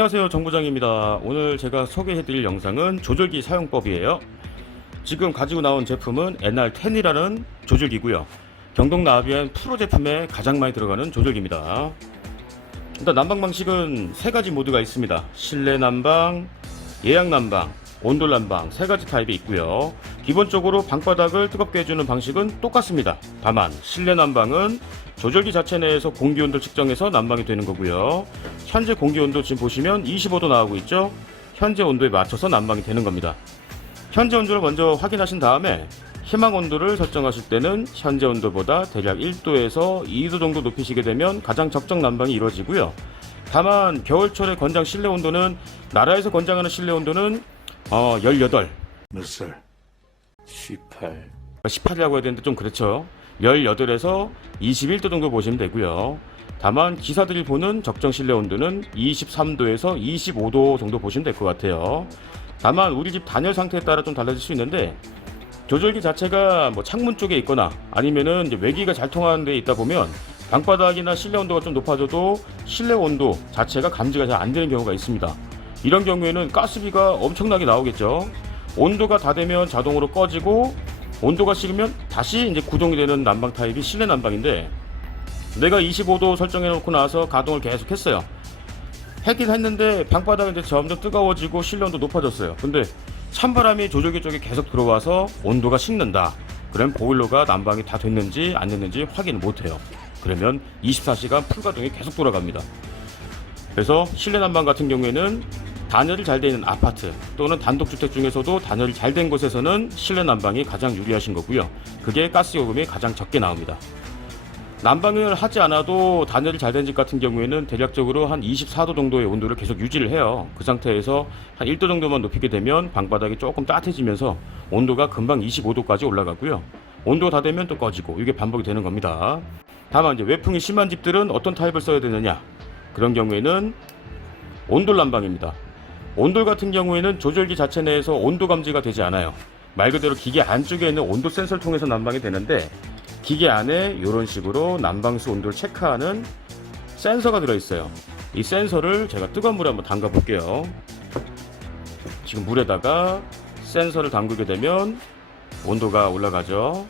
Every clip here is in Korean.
안녕하세요, 정부장입니다. 오늘 제가 소개해드릴 영상은 조절기 사용법이에요. 지금 가지고 나온 제품은 NR10이라는 조절기고요. 경동나비엔 프로 제품에 가장 많이 들어가는 조절기입니다. 일단 난방 방식은 세 가지 모드가 있습니다. 실내 난방, 예약 난방, 온돌 난방 세 가지 타입이 있고요. 기본적으로 방바닥을 뜨겁게 해주는 방식은 똑같습니다. 다만 실내 난방은 조절기 자체 내에서 공기온도를 측정해서 난방이 되는 거고요. 현재 공기온도 지금 보시면 25도 나오고 있죠. 현재 온도에 맞춰서 난방이 되는 겁니다. 현재 온도를 먼저 확인하신 다음에 희망 온도를 설정하실 때는 현재 온도보다 대략 1도에서 2도 정도 높이시게 되면 가장 적정 난방이 이루어지고요. 다만 겨울철에 권장 실내 온도는 나라에서 권장하는 실내 온도는 18. 몇 살? 18. 18이라고 해야 되는데 좀 그렇죠. 18에서 21도 정도 보시면 되고요. 다만 기사들이 보는 적정 실내 온도는 23도에서 25도 정도 보시면 될 것 같아요. 다만 우리 집 단열 상태에 따라 좀 달라질 수 있는데 조절기 자체가 뭐 창문 쪽에 있거나 아니면은 이제 외기가 잘 통하는 데 있다 보면 방바닥이나 실내 온도가 좀 높아져도 실내 온도 자체가 감지가 잘 안 되는 경우가 있습니다. 이런 경우에는 가스비가 엄청나게 나오겠죠. 온도가 다 되면 자동으로 꺼지고 온도가 식으면 다시 이제 구동이 되는 난방 타입이 실내 난방인데 내가 25도 설정해 놓고 나서 가동을 계속 했어요. 했긴 했는데 방바닥이 이제 점점 뜨거워지고 실내 온도 높아졌어요. 근데 찬바람이 조절기 쪽에 계속 들어와서 온도가 식는다. 그럼 보일러가 난방이 다 됐는지 안 됐는지 확인을 못해요. 그러면 24시간 풀가동이 계속 돌아갑니다. 그래서 실내 난방 같은 경우에는 단열이 잘 되어 있는 아파트 또는 단독주택 중에서도 단열이 잘 된 곳에서는 실내 난방이 가장 유리하신 거고요. 그게 가스 요금이 가장 적게 나옵니다. 난방을 하지 않아도 단열이 잘 된 집 같은 경우에는 대략적으로 한 24도 정도의 온도를 계속 유지를 해요. 그 상태에서 한 1도 정도만 높이게 되면 방바닥이 조금 따뜻해지면서 온도가 금방 25도까지 올라가고요. 온도가 다 되면 또 꺼지고 이게 반복이 되는 겁니다. 다만 이제 외풍이 심한 집들은 어떤 타입을 써야 되느냐? 그런 경우에는 온돌 난방입니다. 온돌 같은 경우에는 조절기 자체 내에서 온도 감지가 되지 않아요. 말 그대로 기계 안쪽에 있는 온도 센서를 통해서 난방이 되는데 기계 안에 이런 식으로 난방수 온도를 체크하는 센서가 들어있어요. 이 센서를 제가 뜨거운 물에 한번 담가 볼게요. 지금 물에다가 센서를 담그게 되면 온도가 올라가죠.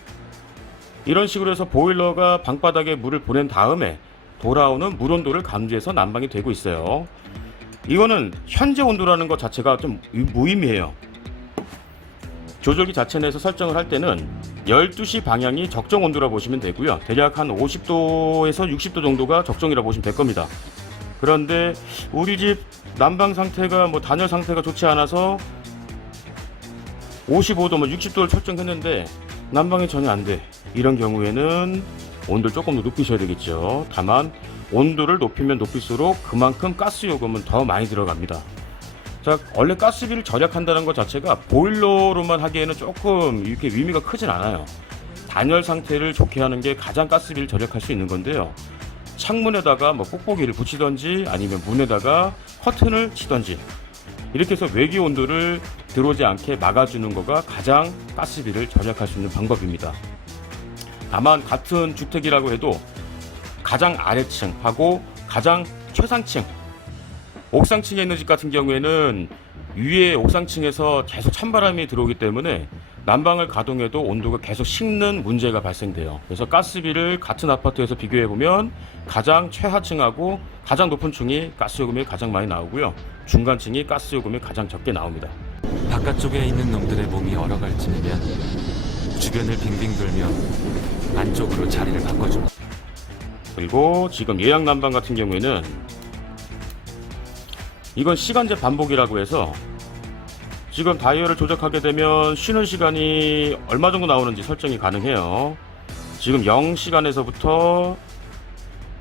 이런 식으로 해서 보일러가 방바닥에 물을 보낸 다음에 돌아오는 물 온도를 감지해서 난방이 되고 있어요. 이거는 현재 온도라는 것 자체가 좀 무의미해요. 조절기 자체 내에서 설정을 할 때는 12시 방향이 적정 온도라 보시면 되고요. 대략 한 50도에서 60도 정도가 적정이라 보시면 될 겁니다. 그런데 우리 집 난방 상태가 단열 상태가 좋지 않아서 55도 60도를 설정했는데 난방이 전혀 안 돼. 이런 경우에는 온도를 조금 더 높이셔야 되겠죠. 다만 온도를 높이면 높일수록 그만큼 가스 요금은 더 많이 들어갑니다. 자, 원래 가스비를 절약한다는 것 자체가 보일러로만 하기에는 조금 이렇게 의미가 크진 않아요. 단열 상태를 좋게 하는 게 가장 가스비를 절약할 수 있는 건데요. 창문에다가 뽁뽁이를 붙이던지 아니면 문에다가 커튼을 치던지 이렇게 해서 외기 온도를 들어오지 않게 막아주는 거가 가장 가스비를 절약할 수 있는 방법입니다. 다만 같은 주택이라고 해도 가장 아래층하고 가장 최상층 옥상층에 있는 집 같은 경우에는 위에 옥상층에서 계속 찬바람이 들어오기 때문에 난방을 가동해도 온도가 계속 식는 문제가 발생돼요. 그래서 가스비를 같은 아파트에서 비교해보면 가장 최하층하고 가장 높은 층이 가스요금이 가장 많이 나오고요. 중간층이 가스요금이 가장 적게 나옵니다. 바깥쪽에 있는 놈들의 몸이 얼어갈 쯤이면 주변을 빙빙 돌며 안쪽으로 자리를 바꿔줍니다. 그리고 지금 예약 난방 같은 경우에는 이건 시간제 반복이라고 해서 지금 다이얼을 조작하게 되면 쉬는 시간이 얼마 정도 나오는지 설정이 가능해요. 지금 0시간에서부터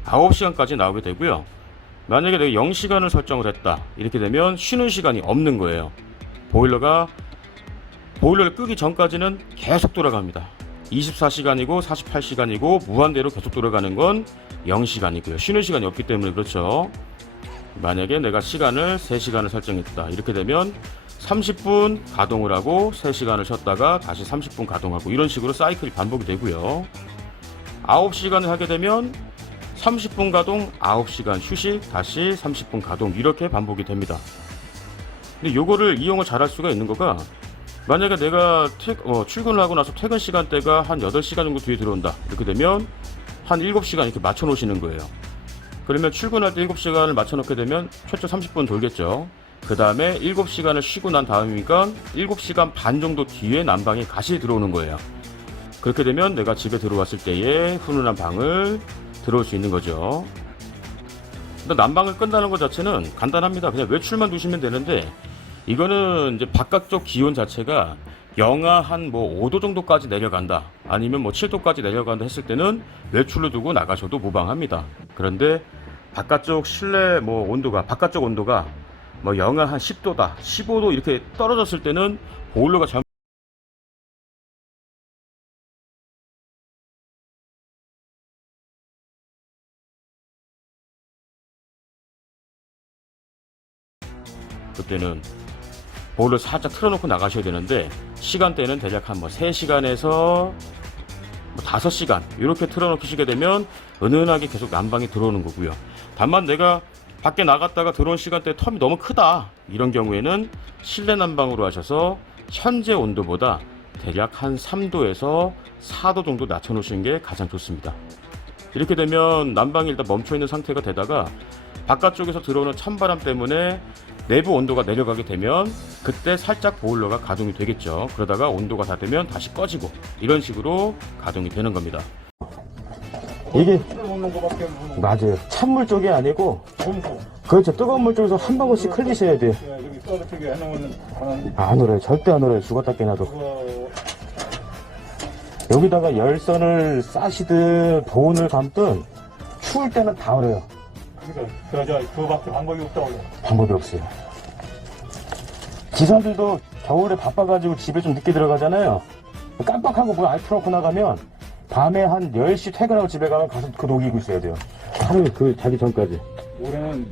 9시간까지 나오게 되고요. 만약에 내가 0시간을 설정을 했다 이렇게 되면 쉬는 시간이 없는 거예요. 보일러를 끄기 전까지는 계속 돌아갑니다. 24시간이고 48시간이고 무한대로 계속 돌아가는 건 0시간이고요. 쉬는 시간이 없기 때문에 그렇죠. 만약에 내가 시간을 3시간을 설정했다 이렇게 되면 30분 가동을 하고 3시간을 쉬었다가 다시 30분 가동하고 이런 식으로 사이클이 반복이 되고요. 9시간을 하게 되면 30분 가동, 9시간 휴식, 다시 30분 가동, 이렇게 반복이 됩니다. 근데 요거를 이용을 잘할 수가 있는 거가, 만약에 내가 출근을 하고 나서 퇴근 시간대가 한 8시간 정도 뒤에 들어온다, 이렇게 되면 한 7시간 이렇게 맞춰 놓으시는 거예요. 그러면 출근할 때 7시간을 맞춰 놓게 되면 최초 30분 돌겠죠. 그 다음에 7시간을 쉬고 난 다음이니까 7시간 반 정도 뒤에 난방이 다시 들어오는 거예요. 그렇게 되면 내가 집에 들어왔을 때에 훈훈한 방을 들어올 수 있는 거죠. 근데 난방을 끈다는 것 자체는 간단합니다. 그냥 외출만 두시면 되는데, 이거는 이제 바깥쪽 기온 자체가 영하 한 5도 정도까지 내려간다, 아니면 7도까지 내려간다 했을 때는 외출로 두고 나가셔도 무방합니다. 그런데 바깥쪽 실내 온도가, 바깥쪽 온도가 영하 한 10도다, 15도 이렇게 떨어졌을 때는 보일러가 잘못 그때는 보일러 살짝 틀어놓고 나가셔야 되는데, 시간대는 대략 한 3시간에서 5시간 이렇게 틀어놓으시게 되면 은은하게 계속 난방이 들어오는 거고요. 다만 내가 밖에 나갔다가 들어온 시간대 텀이 너무 크다, 이런 경우에는 실내 난방으로 하셔서 현재 온도보다 대략 한 3도에서 4도 정도 낮춰 놓으시는 게 가장 좋습니다. 이렇게 되면 난방이 일단 멈춰 있는 상태가 되다가 바깥쪽에서 들어오는 찬바람 때문에 내부 온도가 내려가게 되면 그때 살짝 보일러가 가동이 되겠죠. 그러다가 온도가 다 되면 다시 꺼지고, 이런 식으로 가동이 되는 겁니다. 이게 맞아요. 찬물 쪽이 아니고, 그렇죠. 뜨거운 물 쪽에서 한 방울씩 흘리셔야 돼요. 여기 떨어뜨게 해놓으면 안 얼어요. 절대 안 얼어요. 죽었다 깨나도. 여기다가 열선을 싸시든 보온을 감든 추울 때는 다 얼어요. 그거밖에 방법이 없다고요. 방법이 없어요. 기사들도 겨울에 바빠가지고 집에 좀 늦게 들어가잖아요. 깜빡하고 뭐 안 틀어놓고 나가면 밤에 한 10시 퇴근하고 집에 가면 가서 그 녹이고 있어야 돼요. 하루 자기 전까지. 올해는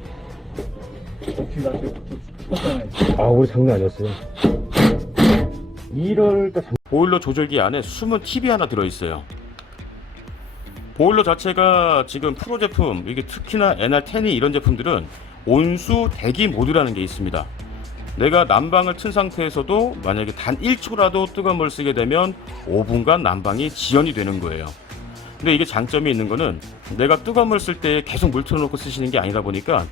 비가 컸잖아요. 우리 장난 아니었어요. 1월 때 보일러 조절기 안에 숨은 팁이 하나 들어있어요. 보일러 자체가 지금 프로 제품, 이게 특히나 NR10이 이런 제품들은 온수 대기 모드라는 게 있습니다. 내가 난방을 튼 상태에서도 만약에 단 1초라도 뜨거운 물을 쓰게 되면 5분간 난방이 지연이 되는 거예요. 근데 이게 장점이 있는 거는, 내가 뜨거운 물 쓸 때 계속 물 틀어놓고 쓰시는 게 아니다 보니까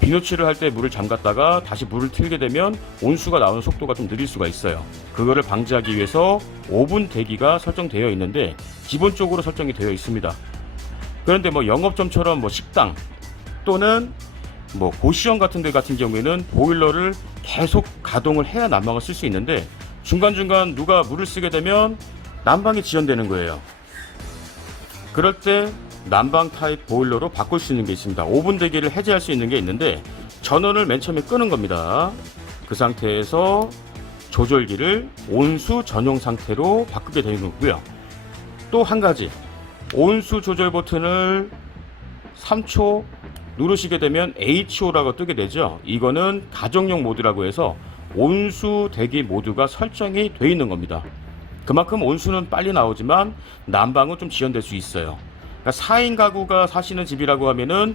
비누칠을 할 때 물을 잠갔다가 다시 물을 틀게 되면 온수가 나오는 속도가 좀 느릴 수가 있어요. 그거를 방지하기 위해서 5분 대기가 설정되어 있는데 기본적으로 설정이 되어 있습니다. 그런데 영업점처럼 식당 또는 고시원 같은 데 같은 경우에는 보일러를 계속 가동을 해야 난방을 쓸 수 있는데, 중간중간 누가 물을 쓰게 되면 난방이 지연되는 거예요. 그럴 때 난방 타입 보일러로 바꿀 수 있는 게 있습니다. 5분 대기를 해제할 수 있는 게 있는데, 전원을 맨 처음에 끄는 겁니다. 그 상태에서 조절기를 온수 전용 상태로 바꾸게 되는 거고요. 또 한 가지, 온수 조절 버튼을 3초 누르시게 되면 HO라고 뜨게 되죠. 이거는 가정용 모드라고 해서 온수 대기 모드가 설정이 되어 있는 겁니다. 그만큼 온수는 빨리 나오지만 난방은 좀 지연될 수 있어요. 그러니까 4인 가구가 사시는 집이라고 하면은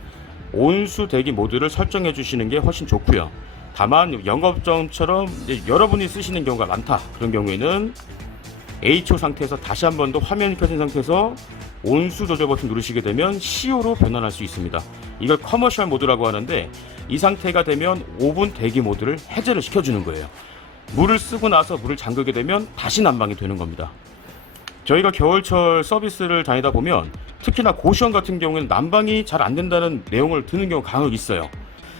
온수 대기 모드를 설정해 주시는 게 훨씬 좋고요. 다만 영업점처럼 이제 여러분이 쓰시는 경우가 많다, 그런 경우에는 HO 상태에서 다시 한 번 더 화면이 켜진 상태에서 온수 조절 버튼 누르시게 되면 CO로 변환할 수 있습니다. 이걸 커머셜 모드라고 하는데, 이 상태가 되면 5분 대기 모드를 해제를 시켜주는 거예요. 물을 쓰고 나서 물을 잠그게 되면 다시 난방이 되는 겁니다. 저희가 겨울철 서비스를 다니다 보면 특히나 고시원 같은 경우에는 난방이 잘 안 된다는 내용을 듣는 경우가 간혹 있어요.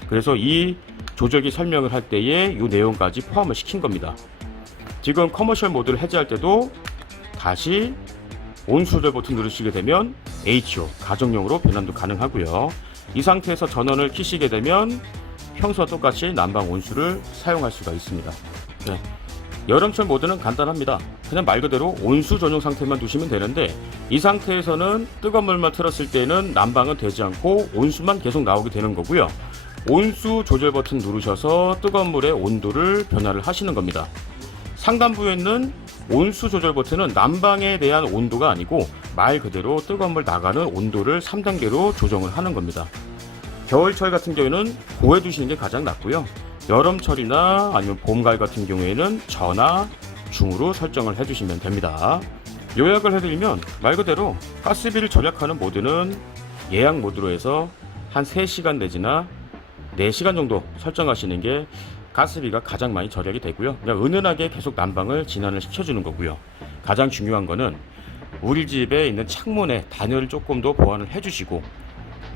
그래서 이 조절기 설명을 할 때에 이 내용까지 포함을 시킨 겁니다. 지금 커머셜 모드를 해제할 때도 다시 온수 조절 버튼 누르시게 되면 HO, 가정용으로 변환도 가능하고요. 이 상태에서 전원을 켜시게 되면 평소와 똑같이 난방 온수를 사용할 수가 있습니다. 네. 여름철 모드는 간단합니다. 그냥 말 그대로 온수 전용 상태만 두시면 되는데, 이 상태에서는 뜨거운 물만 틀었을 때는 난방은 되지 않고 온수만 계속 나오게 되는 거고요. 온수 조절 버튼 누르셔서 뜨거운 물의 온도를 변화를 하시는 겁니다. 상단부에는 온수 조절 버튼은 난방에 대한 온도가 아니고 말 그대로 뜨거운 물 나가는 온도를 3단계로 조정을 하는 겁니다. 겨울철 같은 경우에는 고해 두시는 게 가장 낫고요. 여름철이나 아니면 봄, 가을 같은 경우에는 저나 중으로 설정을 해주시면 됩니다. 요약을 해드리면 말 그대로 가스비를 절약하는 모드는 예약 모드로 해서 한 3시간 내지나 4시간 정도 설정하시는 게 가스비가 가장 많이 절약이 되고요. 그냥 은은하게 계속 난방을 진행을 시켜주는 거고요. 가장 중요한 거는 우리 집에 있는 창문에 단열을 조금 더 보완을 해주시고,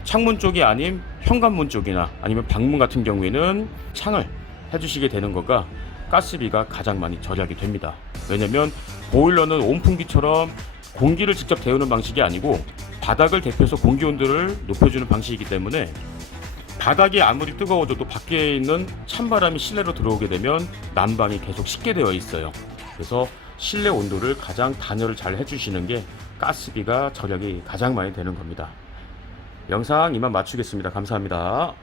창문 쪽이 아닌 현관문 쪽이나 아니면 방문 같은 경우에는 창을 해주시게 되는 거가 가스비가 가장 많이 절약이 됩니다. 왜냐면 보일러는 온풍기처럼 공기를 직접 데우는 방식이 아니고 바닥을 대표해서 공기 온도를 높여주는 방식이기 때문에 바닥이 아무리 뜨거워져도 밖에 있는 찬바람이 실내로 들어오게 되면 난방이 계속 식게 되어 있어요. 그래서 실내 온도를 가장 단열을 잘 해주시는 게 가스비가 절약이 가장 많이 되는 겁니다. 영상 이만 마치겠습니다. 감사합니다.